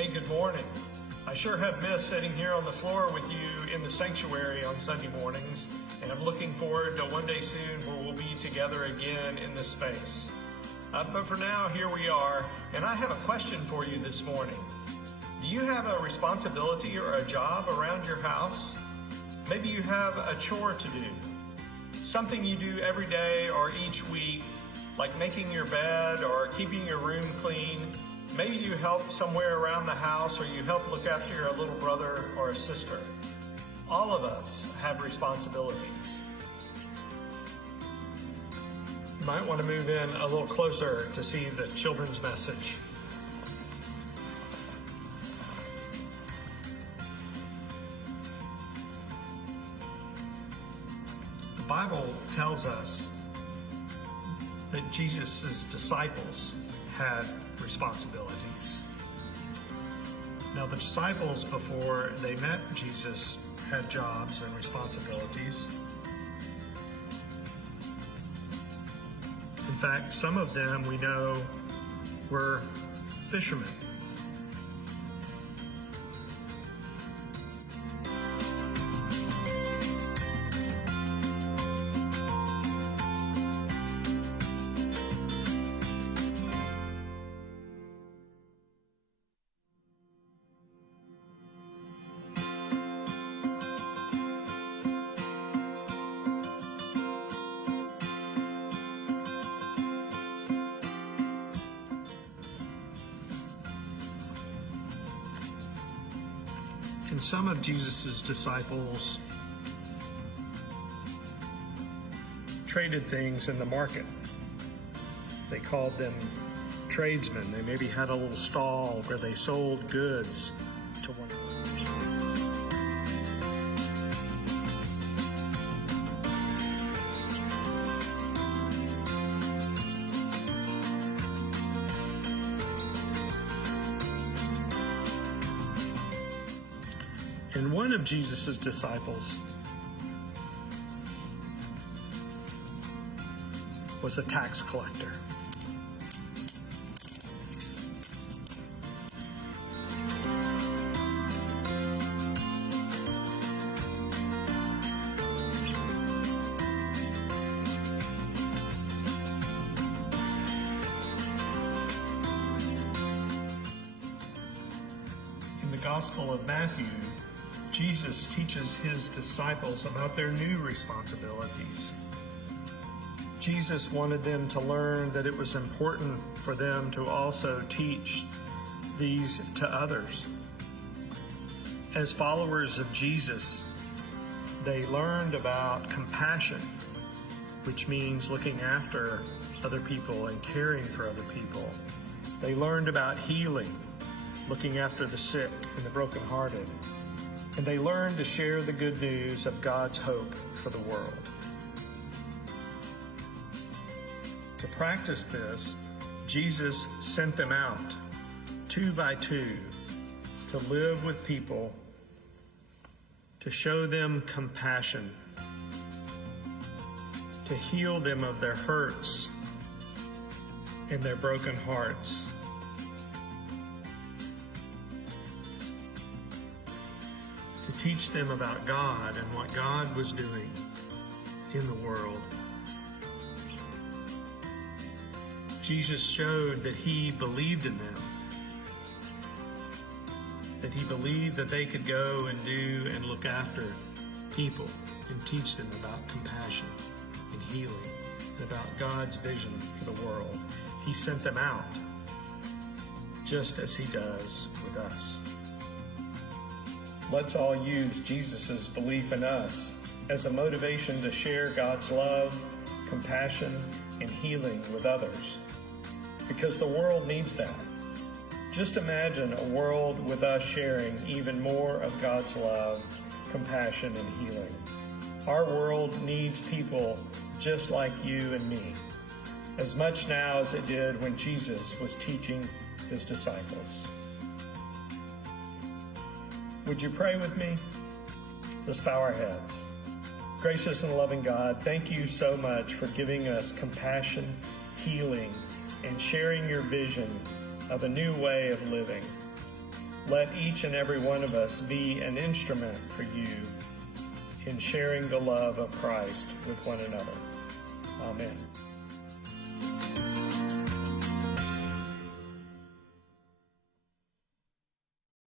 Hey, good morning. I sure have missed sitting here on the floor with you in the sanctuary on Sunday mornings, and I'm looking forward to one day soon where we'll be together again in this space. But for now, here we are, and I have a question for you this morning. Do you have a responsibility or a job around your house? Maybe you have a chore to do, something you do every day or each week, like making your bed or keeping your room clean. Maybe you help somewhere around the house, or you help look after your little brother or a sister. All of us have responsibilities. You might want to move in a little closer to see the children's message. The Bible tells us that Jesus' disciples had responsibilities. Now, the disciples, before they met Jesus, had jobs and responsibilities. In fact, some of them we know were fishermen. And some of Jesus' disciples traded things in the market. They called them tradesmen. They maybe had a little stall where they sold goods to one another. And one of Jesus' disciples was a tax collector. In the Gospel of Matthew, Jesus teaches his disciples about their new responsibilities. Jesus wanted them to learn that it was important for them to also teach these to others. As followers of Jesus, they learned about compassion, which means looking after other people and caring for other people. They learned about healing, looking after the sick and the brokenhearted. And they learned to share the good news of God's hope for the world. To practice this, Jesus sent them out, 2 by 2, to live with people, to show them compassion, to heal them of their hurts and their broken hearts. To teach them about God and what God was doing in the world. Jesus showed that he believed in them, that he believed that they could go and do and look after people and teach them about compassion and healing and about God's vision for the world. He sent them out just as he does with us. Let's all use Jesus' belief in us as a motivation to share God's love, compassion, and healing with others, because the world needs that. Just imagine a world with us sharing even more of God's love, compassion, and healing. Our world needs people just like you and me, as much now as it did when Jesus was teaching his disciples. Would you pray with me? Let's bow our heads. Gracious and loving God, thank you so much for giving us compassion, healing, and sharing your vision of a new way of living. Let each and every one of us be an instrument for you in sharing the love of Christ with one another. Amen.